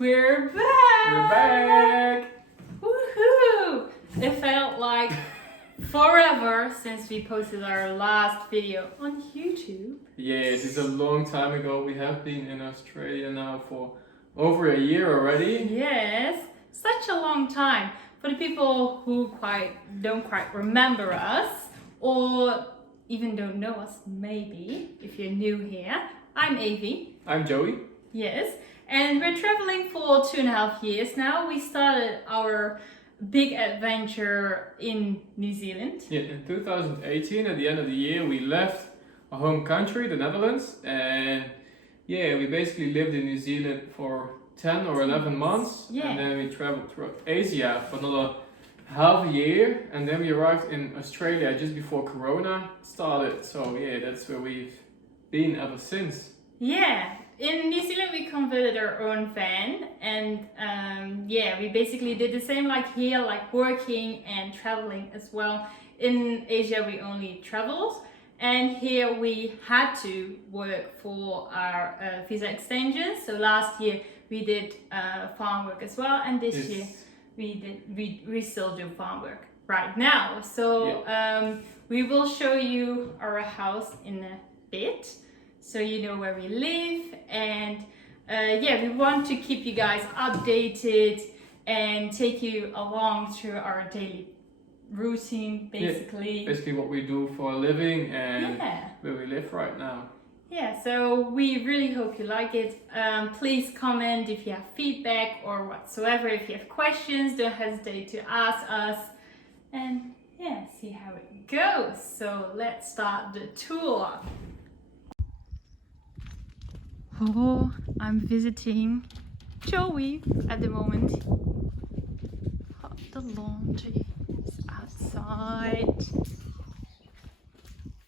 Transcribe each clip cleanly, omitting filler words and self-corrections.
We're back! We're back! Woohoo! It felt like forever since we posted our last video on YouTube. Yeah, it is a long time ago. We have been in Australia now for over a year already. Yes, such a long time. For the people who don't quite remember us, or even don't know us, maybe, if you're new here, I'm Avi. I'm Joey. Yes, and we're traveling for 2.5 years now. We started our big adventure in New Zealand. Yeah, in 2018, at the end of the year, we left our home country, the Netherlands, and yeah, we basically lived in New Zealand for 10 or 11 months, Yeah. and then we traveled throughout Asia for another half a year, and then we arrived in Australia just before Corona started. So yeah, that's where we've been ever since. Yeah, in New Zealand we converted our own van, and we basically did the same like here, like working and traveling as well. In Asia we only traveled, and here we had to work for our visa extension. So last year we did farm work as well, and this year we still do farm work right now. So we will show you our house in a bit, so you know where we live, and we want to keep you guys updated and take you along through our daily routine, basically. Yeah, basically what we do for a living and Yeah. where we live right now. Yeah, so we really hope you like it. Please comment if you have feedback or whatsoever. If you have questions, don't hesitate to ask us. And yeah, see how it goes. So let's start the tour. Oh, I'm visiting Joey at the moment. Oh, the laundry is outside.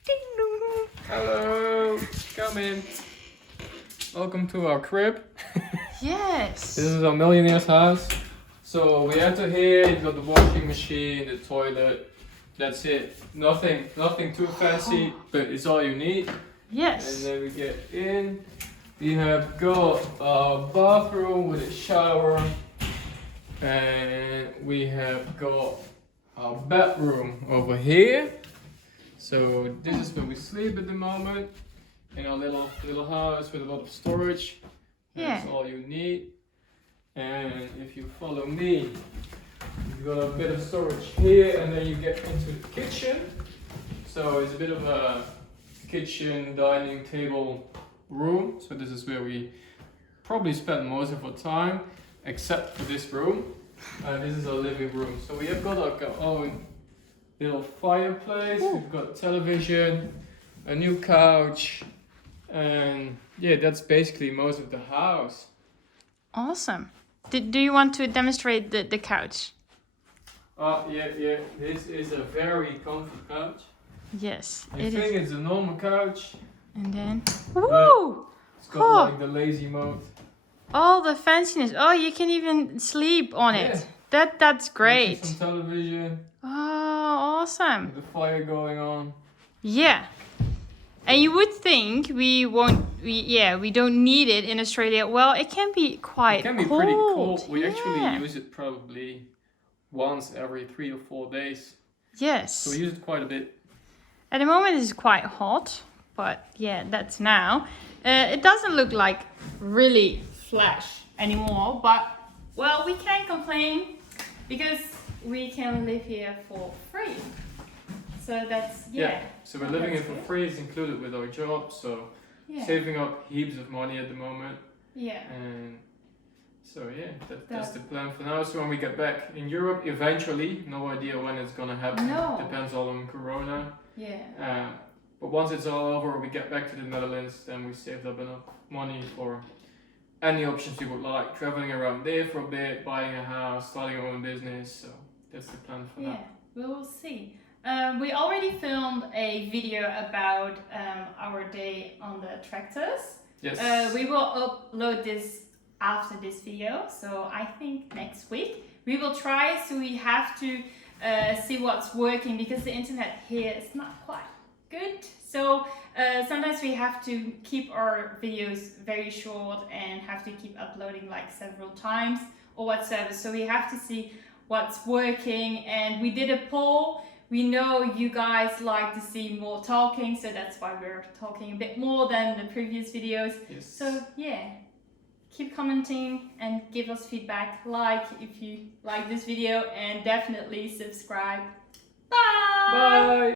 Ding dong. Hello, come in. Welcome to our crib. Yes. This is our millionaire's house. So we enter here, you've got the washing machine, the toilet. That's it. Nothing too fancy, but it's all you need. Yes. And then we get in. We have got a bathroom with a shower, and we have got our bedroom over here. So this is where we sleep at the moment, in our little house with a lot of storage. That's all you need. And if you follow me, you've got a bit of storage here, and then you get into the kitchen. So it's a bit of a kitchen dining table room. So this is where we probably spend most of our time, except for this room. This is our living room. So we have got like our own little fireplace. Ooh. We've got television, a new couch, and yeah, that's basically most of the house. Awesome. Do you want to demonstrate the couch? Yeah. This is a very comfy couch. Yes, I think it's a normal couch. And then, woo! It's got like the lazy mode. All the fanciness. Oh, you can even sleep on it. That's great. Some television. Oh, awesome. With the fire going on. Yeah. And you would think we don't need it in Australia. Well, it can be quite cold. It can be pretty cold. We actually use it probably once every 3 or 4 days. Yes. So we use it quite a bit. At the moment it's quite hot, but yeah, that's now. It doesn't look like really flash anymore, but well, we can't complain because we can live here for free. So that's So we're living here for free. It's included with our job. So saving up heaps of money at the moment. Yeah. And so that's the plan for now. So when we get back in Europe, eventually, no idea when it's gonna happen. No. Depends all on Corona. Yeah. But once it's all over, we get back to the Netherlands. Then we saved up enough money for any options we would like. Traveling around there for a bit, buying a house, starting our own business. So that's the plan for now. Yeah, we will see. We already filmed a video about our day on the tractors. Yes. We will upload this after this video, so I think next week. We will try, so we have to see what's working because the internet here is not quite good. So sometimes we have to keep our videos very short and have to keep uploading like several times or whatsoever. So we have to see what's working, and we did a poll. We know you guys like to see more talking, so that's why we're talking a bit more than the previous videos. Yes. So yeah, keep commenting and give us feedback, like if you like this video, and definitely subscribe. Bye! Bye!